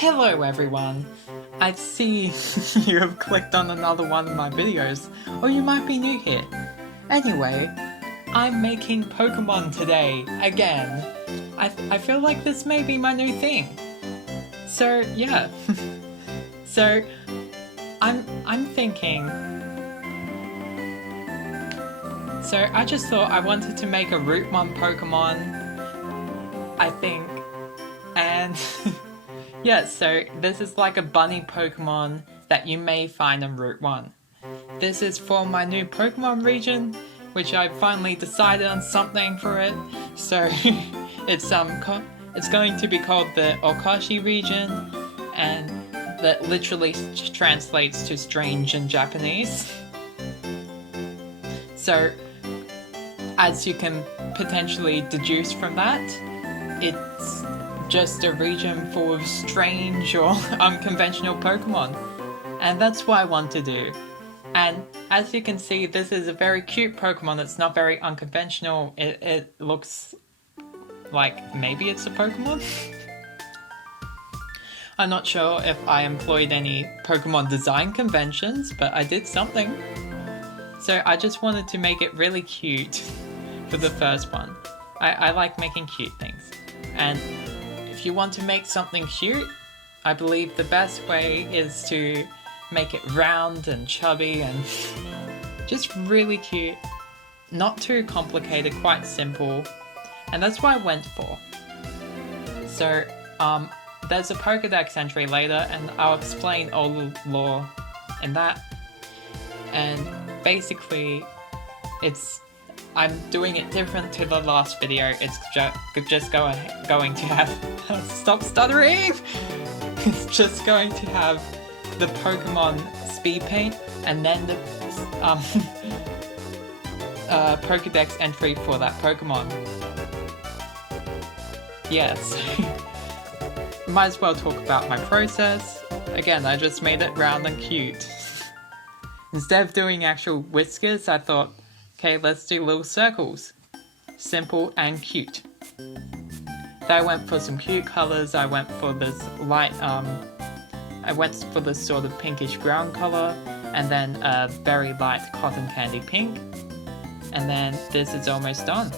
Hello everyone! I see you have clicked on another one of my videos, or you might be new here. Anyway, I'm making Pokemon today, again. I feel like this may be my new thing. So, yeah. So, I'm thinking... So, I just thought I wanted to make a Route 1 Pokemon, I think, and... yeah, so this is like a bunny Pokemon that you may find in Route 1. This is for my new Pokemon region, which I finally decided on something for it. So it's going to be called the Okashi region, and that literally translates to strange in Japanese. So as you can potentially deduce from that, it's just a region full of strange or unconventional Pokemon. And that's what I want to do. And as you can see, this is a very cute Pokemon. It's not very unconventional. It looks like maybe it's a Pokemon? I'm not sure if I employed any Pokemon design conventions, but I did something. So I just wanted to make it really cute for the first one. I like making cute things. And if you want to make something cute, I believe the best way is to make it round and chubby and just really cute. Not too complicated, quite simple. And that's what I went for. So, there's a Pokédex entry later, and I'll explain all the lore in that. And basically, I'm doing it different to the last video. It's just going to have... Stop stuttering! It's just going to have the Pokemon speed paint, and then the Pokédex entry for that Pokemon. Yes. Might as well talk about my process. Again, I just made it round and cute. Instead of doing actual whiskers, I thought, okay, let's do little circles. Simple and cute. Then I went for some cute colors. I went for this light, I went for this sort of pinkish brown color, and then a very light cotton candy pink. And then this is almost done.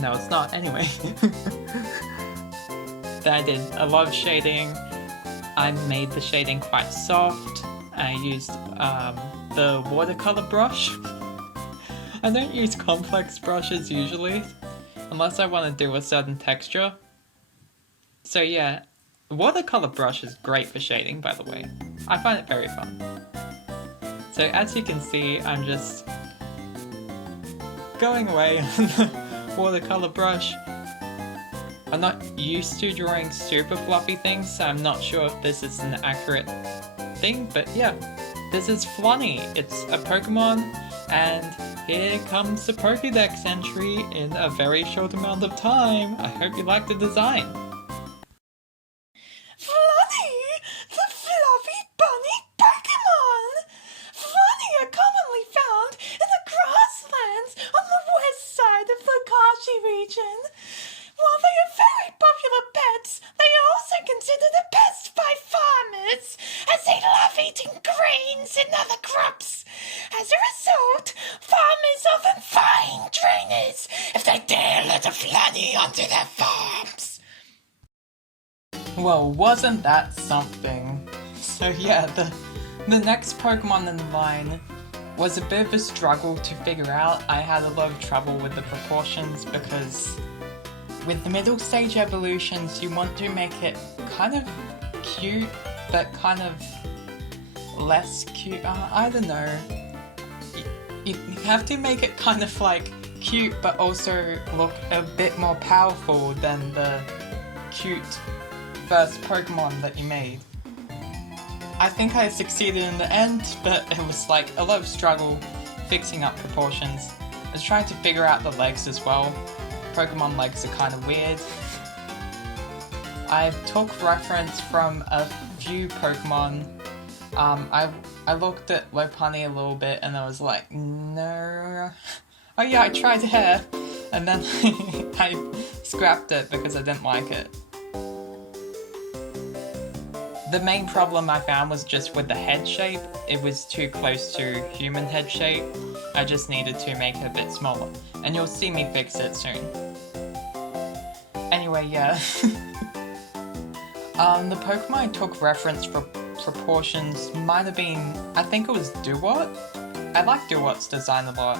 No, it's not, anyway. Then I did a lot of shading. I made the shading quite soft. I used the watercolor brush. I don't use complex brushes usually, unless I want to do a certain texture. So yeah, the watercolor brush is great for shading, by the way. I find it very fun. So as you can see, I'm just going away on the watercolor brush. I'm not used to drawing super fluffy things, so I'm not sure if this is an accurate thing, but yeah, this is Flunny. It's a Pokemon, and here comes the Pokédex entry in a very short amount of time. I hope you like the design. Flunny, the fluffy bunny Pokémon! Flunny are commonly found in the grasslands on the west side of the Kashi region. While they are very popular pets, they are also considered a pest by farmers, as they love eating grains and other crops. As a result, farmers often fine trainers if they dare let a Flunny onto their farms. Well, wasn't that something? So yeah, the next Pokemon in the line was a bit of a struggle to figure out. I had a lot of trouble with the proportions because with the middle stage evolutions, you want to make it kind of cute, but kind of less cute. I don't know. You have to make it kind of like cute, but also look a bit more powerful than the cute first Pokemon that you made. I think I succeeded in the end, but it was like a lot of struggle fixing up proportions. I was trying to figure out the legs as well. Pokemon legs are kind of weird. I took reference from a few Pokemon. I looked at Lopunny a little bit and I was like, no. Oh yeah, I tried hair, and then I scrapped it because I didn't like it. The main problem I found was just with the head shape. It was too close to human head shape. I just needed to make it a bit smaller. And you'll see me fix it soon. Anyway, yeah. The Pokemon I took reference for proportions might have been, I think it was Duwat. I like Duwat's design a lot.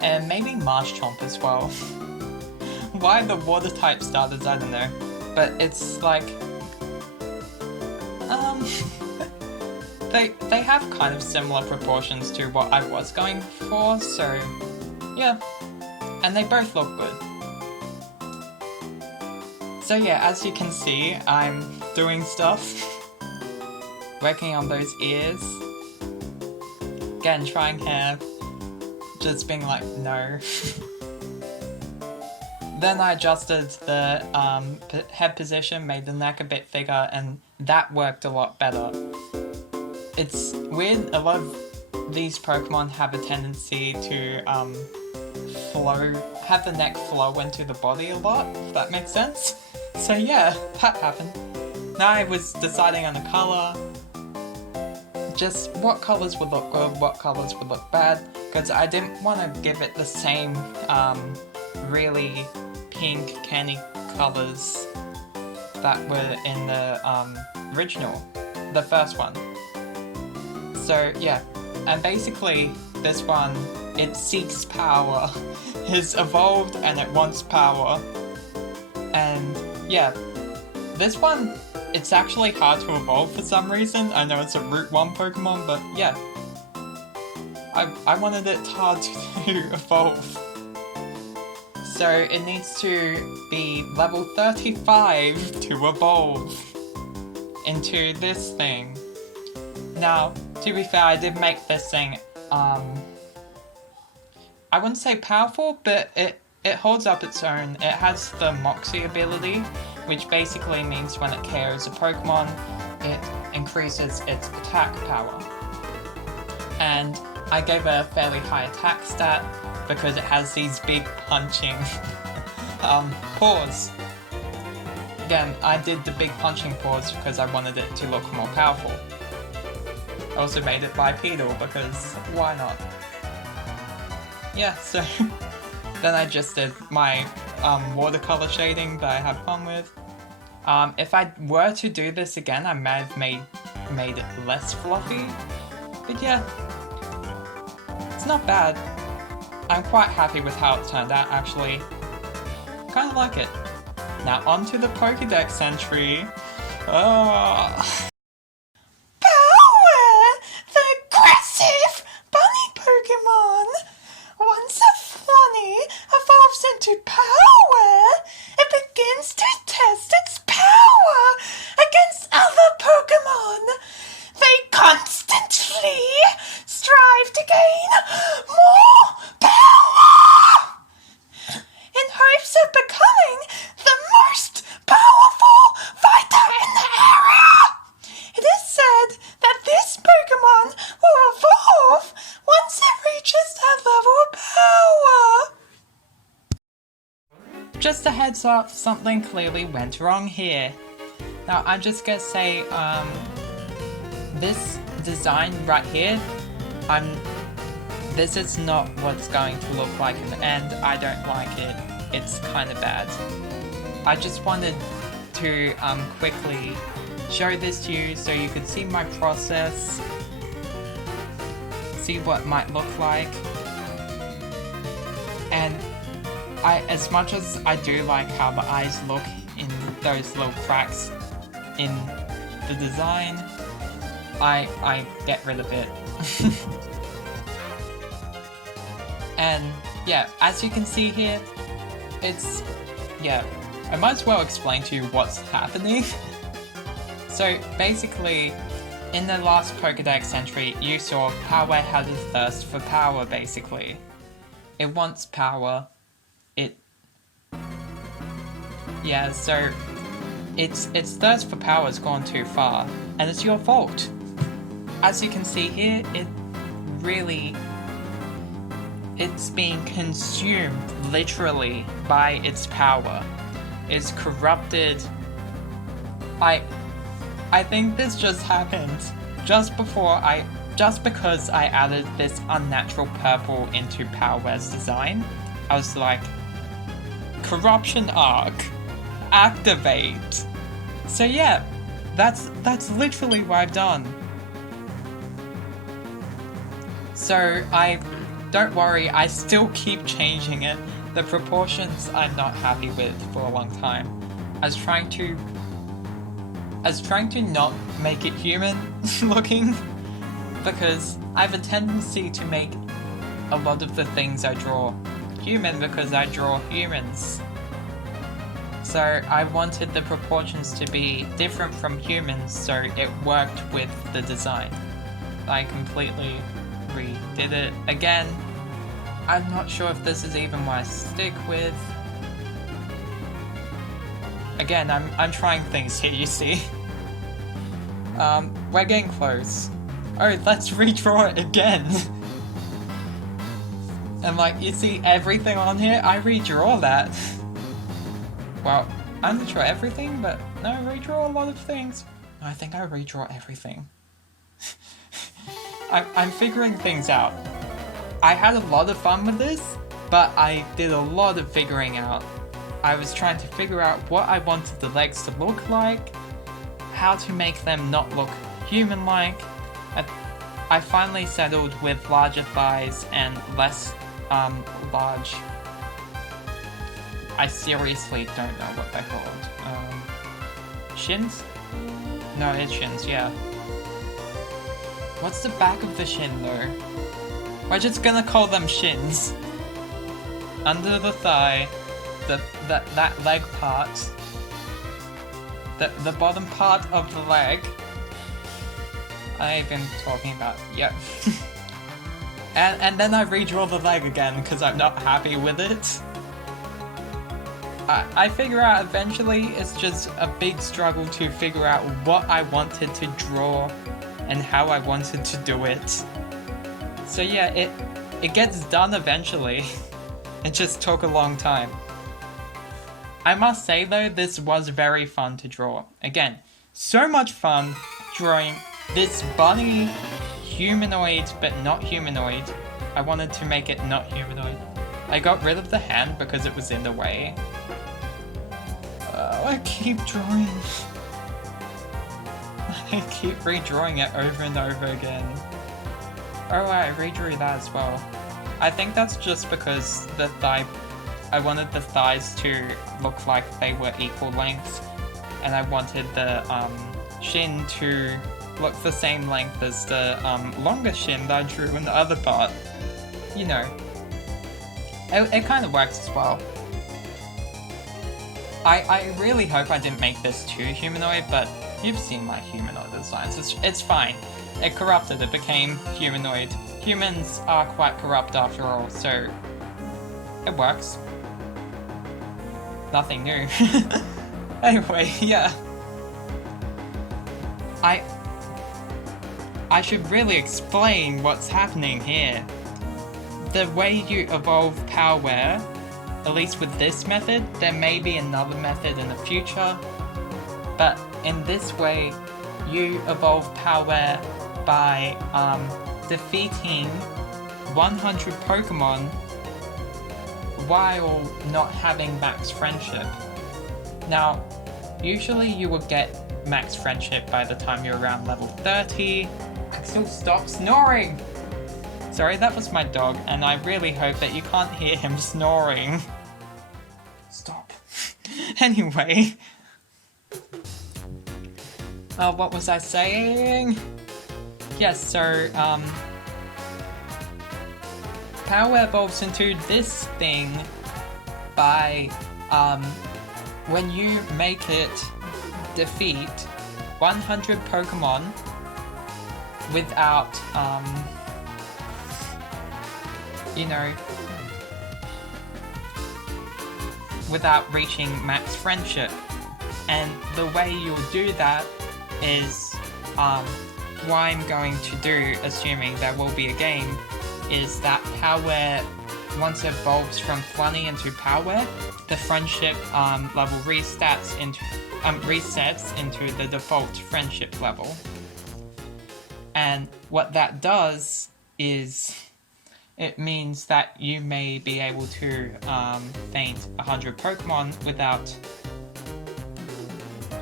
And maybe Marshtomp as well. Why the water type starters, I don't know. But it's like... they have kind of similar proportions to what I was going for, so yeah. And they both look good. So yeah, as you can see, I'm doing stuff. Working on those ears. Again, trying hair. Just being like, no. Then I adjusted the head position, made the neck a bit thicker, and that worked a lot better. It's weird, a lot of these Pokemon have a tendency to have the neck flow into the body a lot, if that makes sense. So yeah, that happened. Now I was deciding on the colour, just what colours would look good, what colours would look bad, because I didn't want to give it the same really pink candy colours that were in the original, the first one. So yeah, and basically this one, it seeks power. It's evolved and it wants power. And yeah, this one, it's actually hard to evolve for some reason. I know it's a Route 1 Pokemon, but yeah. I wanted it hard to evolve. So it needs to be level 35 to evolve into this thing. Now, to be fair, I did make this thing, I wouldn't say powerful, but it holds up its own. It has the Moxie ability, which basically means when it KOs a Pokemon, it increases its attack power. And I gave it a fairly high attack stat because it has these big punching paws. Again, I did the big punching paws because I wanted it to look more powerful. I also made it bipedal because why not? Yeah, so then I just did my watercolor shading that I have fun with. If I were to do this again, I might have made it less fluffy. But yeah, it's not bad. I'm quite happy with how it turned out, actually. Kinda like it. Now onto the Pokédex entry. Power! The aggressive bunny Pokemon! Once a Funny evolves into power, it begins to test its power against other Pokemon. They constantly strive to gain more power in hopes of becoming the most powerful fighter in the area. It is said that this Pokemon will evolve once it reaches that level of power. Just a heads up, something clearly went wrong here. Now I'm just gonna say, this design right here, this is not what's going to look like in the end. I don't like it. It's kind of bad. I just wanted to quickly show this to you so you could see my process, see what it might look like. And as much as I do like how the eyes look in those little cracks in the design, I get rid of it. And yeah, as you can see here, it's, yeah, I might as well explain to you what's happening. So basically, in the last Pokédex entry, you saw Power had a thirst for power, basically. It wants power. Yeah, so its thirst for power has gone too far, and it's your fault. As you can see here, it's being consumed, literally, by its power. It's corrupted. I think this just happened just because I added this unnatural purple into Powerware's design. I was like, corruption arc, activate. So yeah, that's literally what I've done. So don't worry, I still keep changing it. The proportions I'm not happy with for a long time. I was trying to not make it human looking, because I have a tendency to make a lot of the things I draw human because I draw humans. So I wanted the proportions to be different from humans so it worked with the design. I completely redid it again. I'm not sure if this is even what I stick with. Again, I'm trying things here, you see. We're getting close. Oh, let's redraw it again. And like, you see everything on here? I redraw that. Well, I'm not sure everything, but no, I redraw a lot of things. No, I think I redraw everything. I'm figuring things out. I had a lot of fun with this, but I did a lot of figuring out. I was trying to figure out what I wanted the legs to look like, how to make them not look human-like. I finally settled with larger thighs and less large. I seriously don't know what they're called. Shins? No, it's shins, yeah. What's the back of the shin though? We're just gonna call them shins. Under the thigh, that leg part, the bottom part of the leg. I've been talking about, yeah. and then I redraw the leg again because I'm not happy with it. I figure out eventually it's just a big struggle to figure out what I wanted to draw and how I wanted to do it. So yeah, it gets done eventually. It just took a long time. I must say though, this was very fun to draw. Again, so much fun drawing this bunny humanoid, but not humanoid. I wanted to make it not humanoid. I got rid of the hand because it was in the way. I keep drawing. I keep redrawing it over and over again. Oh, I redrew that as well. I think that's just because I wanted the thighs to look like they were equal length, and I wanted the shin to look the same length as the longer shin that I drew in the other part. You know, it kind of works as well. I really hope I didn't make this too humanoid, but you've seen my humanoid designs. It's fine. It corrupted, it became humanoid. Humans are quite corrupt after all, so it works. Nothing new. Anyway, yeah. I should really explain what's happening here. The way you evolve Powerware, at least with this method, there may be another method in the future, but in this way, you evolve Powerware by defeating 100 Pokemon while not having max friendship. Now, usually you will get max friendship by the time you're around level 30. Axel, stop snoring! Sorry, that was my dog, and I really hope that you can't hear him snoring. Stop. Anyway. What was I saying? Yes, so, Power evolves into this thing by, when you make it defeat 100 Pokemon without, you know, without reaching max friendship. And the way you'll do that is, what I'm going to do, assuming there will be a game, is that Powerware, once it evolves from Flunny into Powerware, the friendship level restats into resets into the default friendship level. And what that does is it means that you may be able to faint 100 Pokemon without...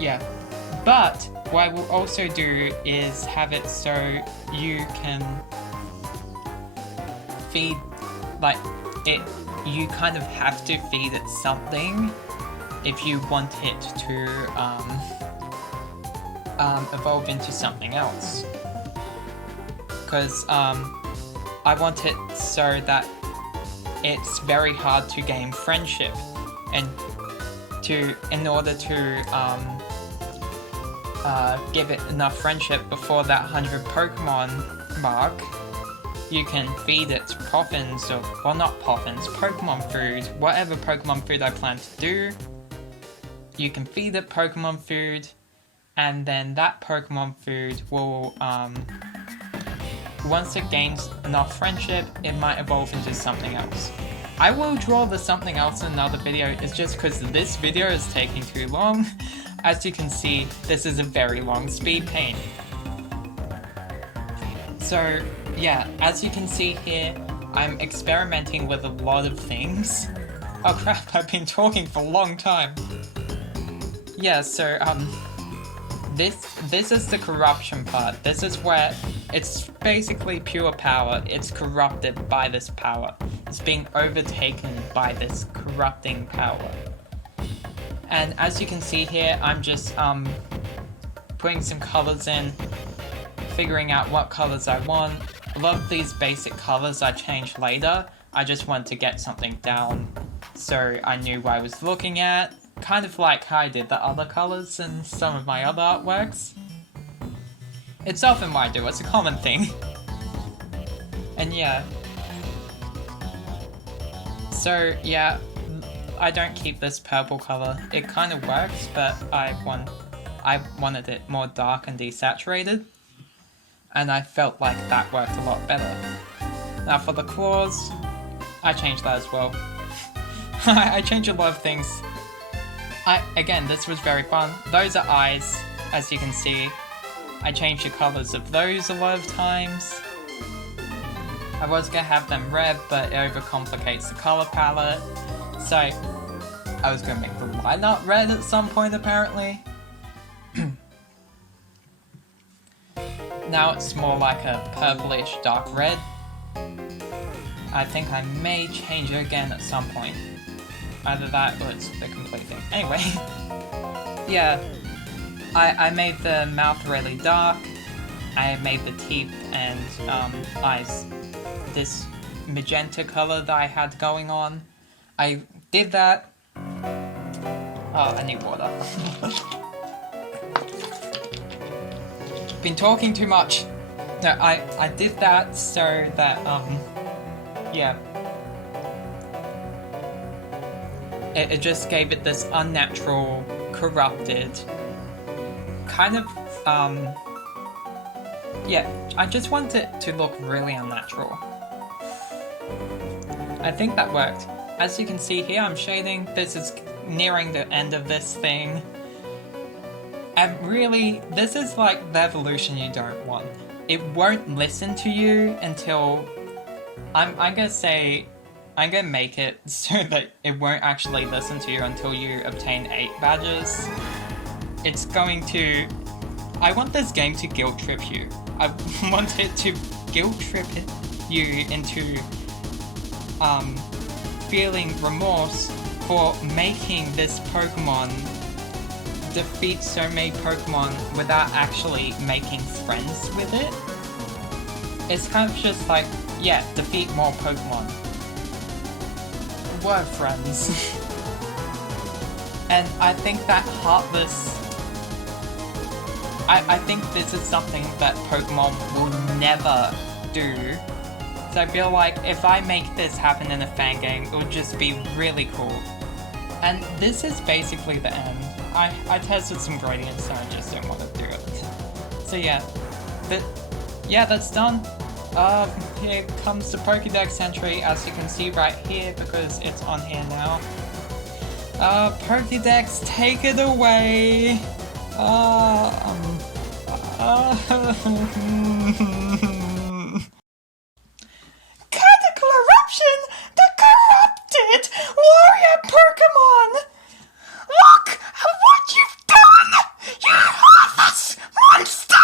Yeah. But what I will also do is have it so you can feed, like, it. You kind of have to feed it something if you want it to evolve into something else. Because I want it so that it's very hard to gain friendship, and in order to give it enough friendship before that 100 Pokemon mark, you can feed it Poffins, or, well, not Poffins, Pokemon food, whatever Pokemon food I plan to do. You can feed it Pokemon food, and then that Pokemon food will, once it gains enough friendship, it might evolve into something else. I will draw the something else in another video, it's just because this video is taking too long. As you can see, this is a very long speed paint. So, yeah, as you can see here, I'm experimenting with a lot of things. Oh crap, I've been talking for a long time. Yeah, so, this is the corruption part. This is where it's basically pure power. It's corrupted by this power. It's being overtaken by this corrupting power. And as you can see here, I'm just putting some colors in, figuring out what colors I want. A lot of these basic colors I changed later. I just wanted to get something down so I knew what I was looking at. Kind of like how I did the other colors in some of my other artworks. It's often what I do, it's a common thing. And yeah. So yeah, I don't keep this purple color. It kind of works, but I wanted it more dark and desaturated. And I felt like that worked a lot better. Now for the claws, I changed that as well. I changed a lot of things. Again, this was very fun. Those are eyes, as you can see. I changed the colors of those a lot of times. I was gonna have them red, but it overcomplicates the color palette. So, I was gonna make the lineup red at some point apparently. Now it's more like a purplish dark red. I think I may change it again at some point. Either that or it's the complete thing. Anyway, yeah, I made the mouth really dark. I made the teeth and eyes this magenta color that I had going on. I did that. Oh, I need water. Been talking too much. No, I did that so that, yeah. It just gave it this unnatural, corrupted, kind of, yeah, I just wanted it to look really unnatural. I think that worked. As you can see here, I'm shading. This is nearing the end of this thing. And really, this is like the evolution you don't want. It won't listen to you until... I'm gonna say... I'm gonna make it so that it won't actually listen to you until you obtain 8 badges. It's going to... I want this game to guilt trip you. I want it to guilt trip you into feeling remorse for making this Pokemon defeat so many Pokemon without actually making friends with it. It's kind of just like, yeah, defeat more Pokemon. We're friends. And I think that heartless... I think this is something that Pokemon will never do. So I feel like if I make this happen in a fan game, it would just be really cool. And this is basically the end. I tested some gradients and I just don't want to do it. So yeah. That's done. Here comes the Pokédex entry, as you can see right here, because it's on here now. Pokédex, take it away. Cataclysm, the corrupted warrior Pokémon! Look at what you've done, you heartless monster!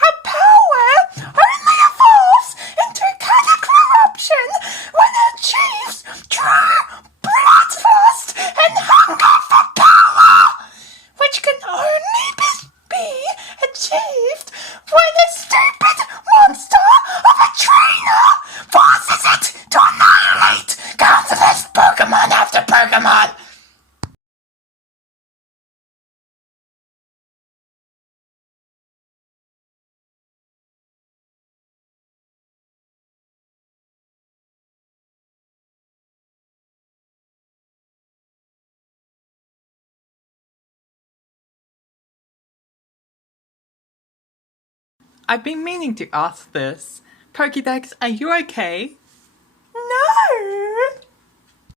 A power only evolves into cataclysm when it achieves true bloodlust and hunger for power, which can only be achieved when a stupid monster of a trainer forces it to annihilate countless Pokemon after Pokemon. I've been meaning to ask this. Pokédex, are you okay? No!